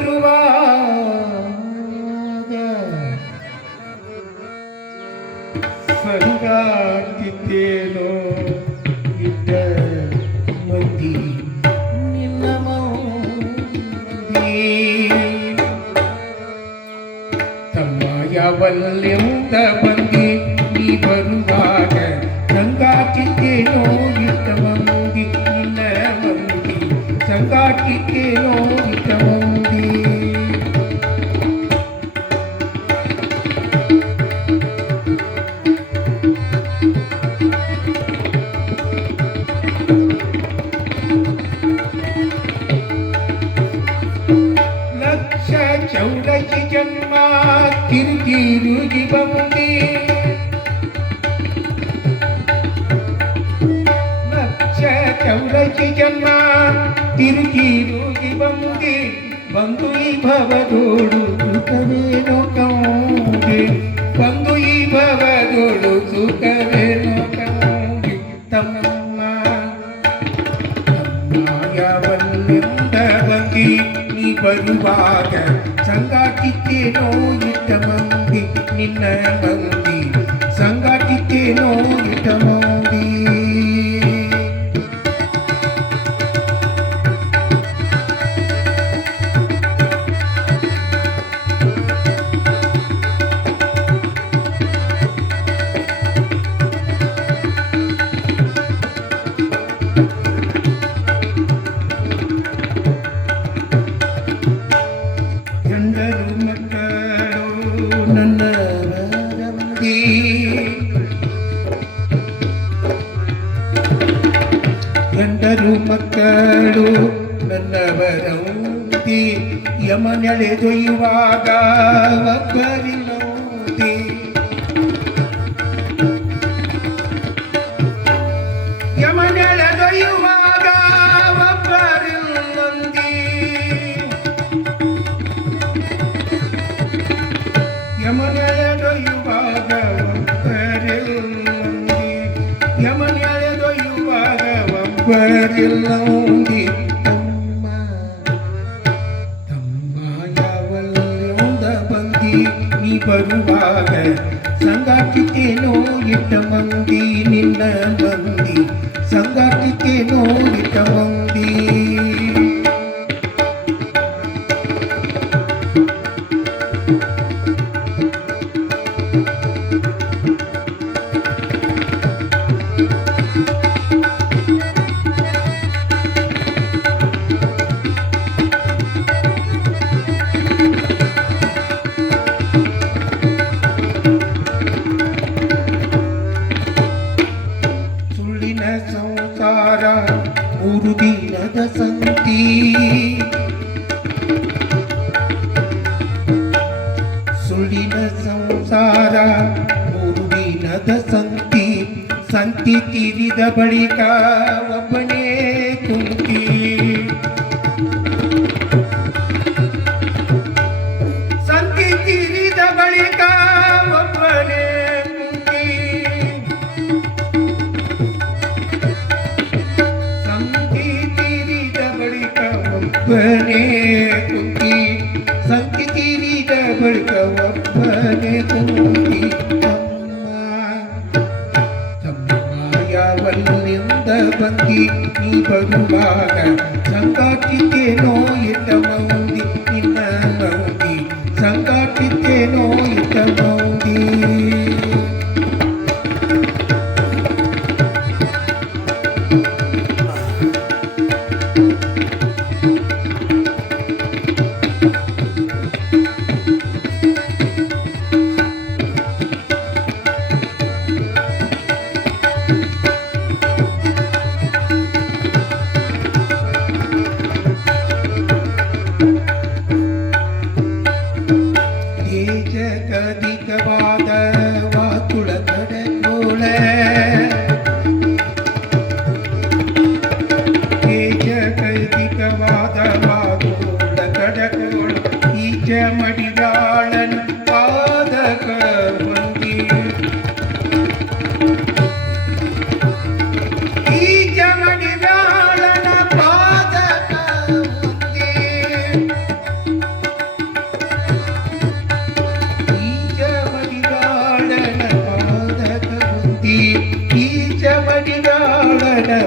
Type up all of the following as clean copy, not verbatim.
ಬರುವಾಗ ಸಂಗಾತಿದ್ದೇನೋ ಇದ್ದ ಮಂದಿ ನಿನ್ನ ಮಂದಿ ತಮ್ಮ ಯಾವಲ್ಲೆಂದ ಬಂದಿ ನೀ ಬರುವಾಗ ಸಂಗಾತಿದ್ದೇನೋ ಇದ್ದ ಮಂದಿ ನಿನ್ನ ಮಂದಿ ಸಂಗಾತಿದ್ದೇನೋ ಇದ್ದ ಮಂದಿ ಚೌಡಕಿ ಜನ್ಮ ತಿರುಗಿ ಬಂದಿ ಲಕ್ಷ ಚೌಡಕಿ ಜನ್ಮ ತಿರುಗಿ ಬಂದಿ ಬಂದು ಈ ಭವದೋಡು ಸುಖವೇನೋ ಕೌಂಗೆ ಬಂದು ಈ ಭವದೋಡು ಸುಖವೇನೋ ಕೌಂಗೆ ತಮ್ಮ ಯಾವನ್ನೆಂದ ಬಂದಿ ನೀ ಬರುವಾಗ ಸಂಗಾಟಿದ್ದೇನೋ ಇಟ್ಟ ಮಂದಿ ನಿನ್ನ ಮಂದಿ ಸಂಗಾಟಿದ್ದೇನೋ ಇಟ್ಟ ಮಂದಿ ಗಂಡರು ಮಕ್ಕಳು ನನ್ನವರಂತಿ ಯಮನೆಳೆದೊಯ್ಯುವಾಗ ಒಬ್ಬರಿಲ್ಲಂತಿ ಯಮನೆಳೆದೊಯ್ಯುವಾಗ ಒಬ್ಬರಿಲ್ಲಂತಿ ಯಮನೆಳೆದೊಯ್ಯುವಾಗ ಒಬ್ಬರಿಲ್ಲಂತಿ ಯಮನೆಳೆದೊಯ್ಯುವಾಗ ಒಬ್ಬರಿಲ್ಲಂದಿ ತಮ್ಮ ಯಾವಲ್ಲೆಂದ ಬಂದಿ ನೀ ಬರುವಾಗ ಸಂಗಾಟಿದ್ದೇನೋ ಇಟ್ಟ ಮಂದಿ ನಿನ್ನ ಮಂದಿ ಸಂಗಾಟಿದ್ದೇನೋ ಇಟ್ಟ ಮಂದಿ ಸಂಸಾರ ಮೂರು ದಿನದ ಸಂತಿ ಸುಳ್ಳಿನ ಸಂಸಾರ ಮೂರು ದಿನದ ಸಂತಿ ಸಂತಿ ತೀರಿದ ಬಳಿಕ ಒಬ್ಬನೇ ಕುಂತಿ ಸಂತಿ ತೀರಿದ ಬಳಿಕ ಒಬ್ಬನೇ ಒಬ್ಬನೇ ಕುಂತಿ ಸಂತಿ ತೀರಿದ ಬಳಿಕ ಒಬ್ಬನೇ ಕುಂತಿ ತಮ್ಮ ಯಾವಲ್ಲೆಂದ ಬಂದಿ ನೀ ಬರುವಾಗ ಸಂಗಾಟಿದ್ದೇನೋ ಇಟ್ಟ ಮಂದಿ ನಿನ್ನ ಮಂದಿ ಸಂಗಾಟಿದ್ದೇನೋ ಇಟ್ಟ ಮಂದಿ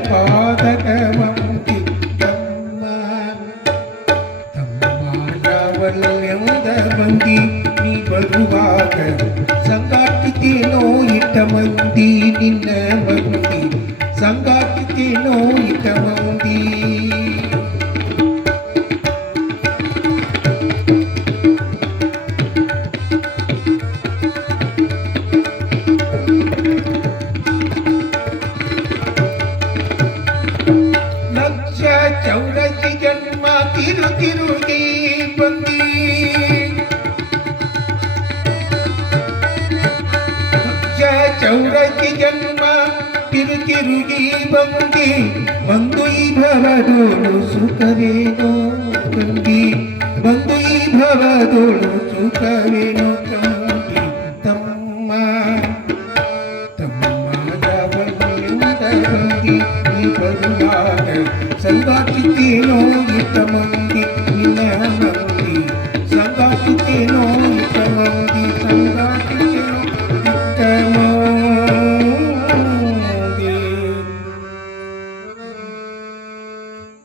ಪಾದಕ ಮಂದಿ ತಮ್ಮ ಯಾವಲ್ಲೆಂದ ಮಂದಿ ನೀ ಬರುವಾಗ ಸಂಗಾಟಿತೇನೋ ಇಟ್ಟ ಮಂದಿ ನಿನ್ನ ಮಂದಿ ಸಂಗಾಟಿತೇನೋ ಇಟ್ಟ ಮಂದಿ ಲಕ್ಷ ಚೌರಸಿ ಜನ್ಮ ತಿರುಗಿ ಬಂದಿ ಲಕ್ಷ ಚೌರಸಿ ಜನ್ಮ ತಿರುಗಿ ಬಂದಿ ಬಂದು ಈ ಭವದೋಳು ಸುಖವೇನೋ ಕಂದಿ ಬಂದು ಈ ಭವದೋಳು ಸುಖವೇನೋ ಕಂದಿ ತಮ್ಮ ಯಾವಲ್ಲೆಂದ ಬಂದಿ ನೀ ಬರುವಾಗ ಸಂಗಾಟಿತೇನೋ ಇಟ್ಟ ಮಂದಿ